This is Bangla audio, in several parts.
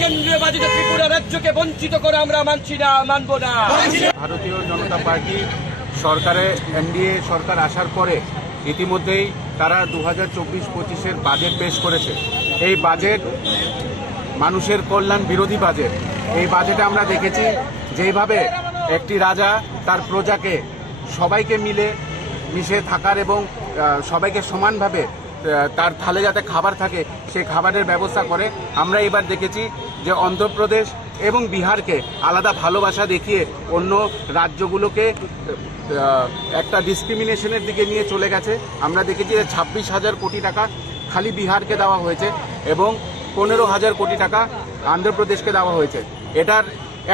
কেন্দ্রীয় বাজেটে ত্রিপুরা রাজ্যকে বঞ্চিত করে আমরা মানছি না, মানব না। ভারতীয় জনতা পার্টি সরকারে এনডিএ সরকার আসার পরে ইতিমধ্যেই তারা 2024-25-এর বাজেট পেশ করেছে। এই বাজেট মানুষের কল্যাণ বিরোধী বাজেট। এই বাজেটে আমরা দেখেছি যেভাবে একটি রাজা তার প্রজাকে সবাইকে মিশে থাকার এবং সবাইকে সমানভাবে তার থালে যাতে খাবার থাকে সেই খাবারের ব্যবস্থা করে। আমরা এবার দেখেছি যে অন্ধ্রপ্রদেশ এবং বিহারকে আলাদা ভালোবাসা দেখিয়ে অন্য রাজ্যগুলোকে একটা ডিসক্রিমিনেশনের দিকে নিয়ে চলে গেছে। আমরা দেখেছি যে 26,000 কোটি টাকা খালি বিহারকে দেওয়া হয়েছে এবং 15,000 কোটি টাকা অন্ধ্রপ্রদেশকে দেওয়া হয়েছে। এটার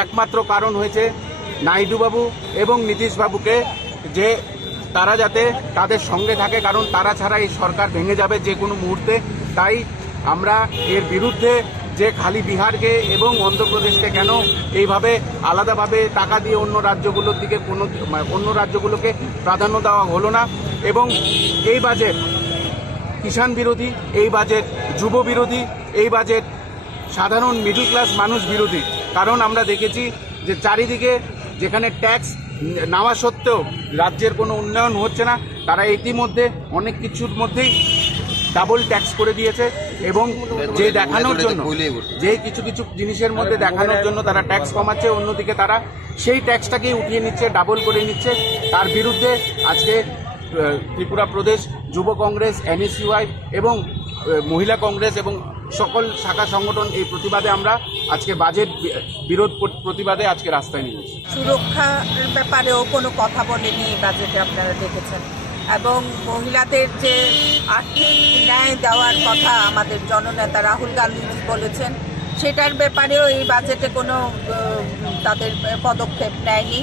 একমাত্র কারণ হয়েছে নাইডুবাবু এবং নীতিশবাবুকে, যে তারা যাতে তাদের সঙ্গে থাকে, কারণ তারা ছাড়া এই সরকার ভেঙে যাবে যে কোনো মুহূর্তে। তাই আমরা এর বিরুদ্ধে যে খালি বিহারকে এবং অন্ধ্রপ্রদেশকে কেন এইভাবে আলাদাভাবে টাকা দিয়ে অন্য রাজ্যগুলোকে প্রাধান্য দেওয়া হলো না। এবং এই বাজেট কিষাণ বিরোধী, এই বাজেট যুব বিরোধী, এই বাজেট সাধারণ মিডল ক্লাস মানুষ বিরোধী। কারণ আমরা দেখেছি যে চারিদিকে যেখানে ট্যাক্স নেওয়া সত্ত্বেও রাজ্যের কোনো উন্নয়ন হচ্ছে না, তারা ইতিমধ্যে অনেক কিছুর মধ্যেই ডাবল ট্যাক্স করে দিয়েছে এবং যে দেখানোর জন্য যে কিছু জিনিসের মধ্যে দেখানোর জন্য তারা ট্যাক্স কমাচ্ছে, অন্যদিকে তারা সেই ট্যাক্সটাকেই উঠিয়ে নিচ্ছে, ডাবল করে নিচ্ছে। তার বিরুদ্ধে আজকে ত্রিপুরা প্রদেশ যুব কংগ্রেস, এনএসইউআই এবং মহিলা কংগ্রেস এবং সকল শাখা সংগঠন এই প্রতিবাদে আমরা আজকে বাজেট বিরোধ প্রতিবাদে আজকে রাস্তায় নেমেছি। সুরক্ষার ব্যাপারেও কোনো কথা বলেনি এই বাজেটে, আপনারা দেখেছেন। এবং মহিলাদের যে আর্থিক ন্যায় দেওয়ার কথা আমাদের জননেতা রাহুল গান্ধীজি বলেছেন, সেটার ব্যাপারেও এই বাজেটে কোনো তাদের পদক্ষেপ নেয়নি।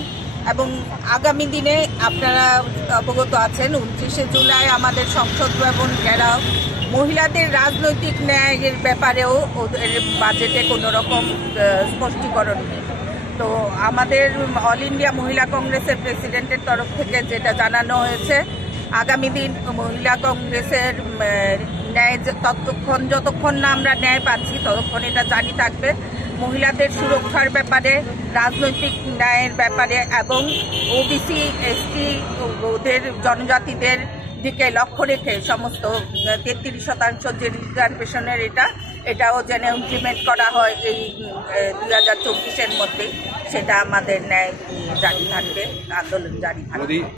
এবং আগামী দিনে আপনারা অবগত আছেন 29শে জুলাই আমাদের সংসদ ভবন ঘেরাও, মহিলাদের রাজনৈতিক ন্যায়ের ব্যাপারেও ওদের বাজেটে কোনো রকম স্পষ্টীকরণ নেই। তো আমাদের অল ইন্ডিয়া মহিলা কংগ্রেসের প্রেসিডেন্টের তরফ থেকে যেটা জানানো হয়েছে, আগামী দিন মহিলা কংগ্রেসের ন্যায় যতক্ষণ না আমরা ন্যায় পাচ্ছি ততক্ষণ এটা জারি থাকবে। মহিলাদের সুরক্ষার ব্যাপারে, রাজনৈতিক ন্যায়ের ব্যাপারে এবং ওবিসি, এসটি ওদের জনজাতিদের দিকে লক্ষ্য রেখে সমস্ত 33% যে রিজার্ভেশনের এটাও যেন ইমপ্লিমেন্ট করা হয় এই 2024-এর মধ্যেই, সেটা আমাদের ন্যায় জারি থাকবে, আন্দোলন জারি থাকবে।